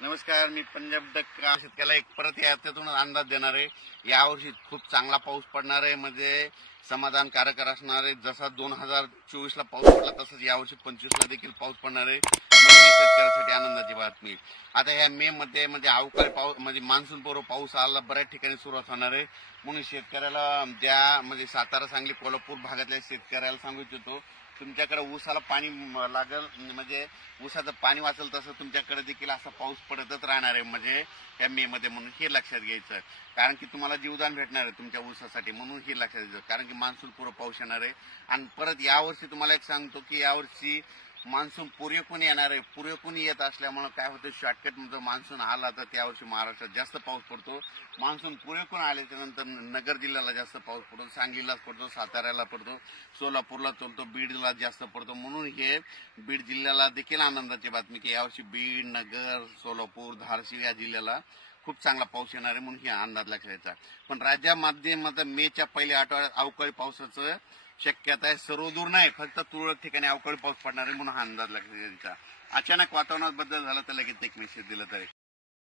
नमस्कार, मी पंजाब डक्का शेतकऱ्याला एक परत याच्यातून अंदाज देणार आहे। यावर्षी खूप चांगला पाऊस पडणार आहे, म्हणजे समाधानकारक असणार आहे। जसा 2024ला पाऊस पडला तसंच यावर्षी 25ला देखील पाऊस पडणार आहे। म्हणजे शेतकऱ्यासाठी आनंदाची बातमी। आता या मे मध्ये म्हणजे अवकाळी पाऊस म्हणजे मान्सून पूर्व पाऊस आला बऱ्याच ठिकाणी सुरुवात होणार आहे। म्हणून शेतकऱ्याला ज्या म्हणजे सातारा, सांगली, कोल्हापूर भागातल्या शेतकऱ्याला सांगू इच्छितो, तुमच्याकडे ऊसाला पाणी लागल, म्हणजे ऊसाचं पाणी वाचल तसं तुमच्याकडे देखील असा पाऊस पडतच राहणार आहे, म्हणजे या मे मध्ये। म्हणून हे लक्षात घ्यायचं, कारण की तुम्हाला जीवदान भेटणार आहे तुमच्या ऊसासाठी, म्हणून हे लक्षात घ्यायचं। कारण की मान्सून पूर्व पाऊस येणार आहे। आणि परत यावर्षी तुम्हाला एक सांगतो की यावर्षी मान्सून पुरेपूर येणार आहे। पुरेपूर येत असल्यामुळे काय होतं, शॉर्टकट मध्ये मान्सून आला तर त्यावर्षी महाराष्ट्रात जास्त पाऊस पडतो। मान्सून पुरेपूर आल्याच्या नंतर नगर जिल्ह्याला जास्त पाऊस पडतो, सांगलीला पडतो, साताऱ्याला पडतो, सोलापूरला पडतो, बीडला जास्त पडतो। म्हणून हे बीड जिल्ह्याला देखील आनंदाची बातमी की यावर्षी बीड, नगर, सोलापूर, धाराशिव या जिल्ह्याला खूप चांगला पाऊस येणार आहे, म्हणून हे अंदाज लक्षात घ्यायचा। पण राज्यामध्ये मात्र मेच्या पहिल्या आठवड्यात अवकाळी पावसाचं शक्यता आहे। सर्वदूर नाही, फक्त तुरळक ठिकाणी अवकाळी पाऊस पडणार आहे, म्हणून हा अंदाज लक्षात घ्यायचा। अचानक वातावरणात बदल झाला तर लगेच एक मेसेज दिला तर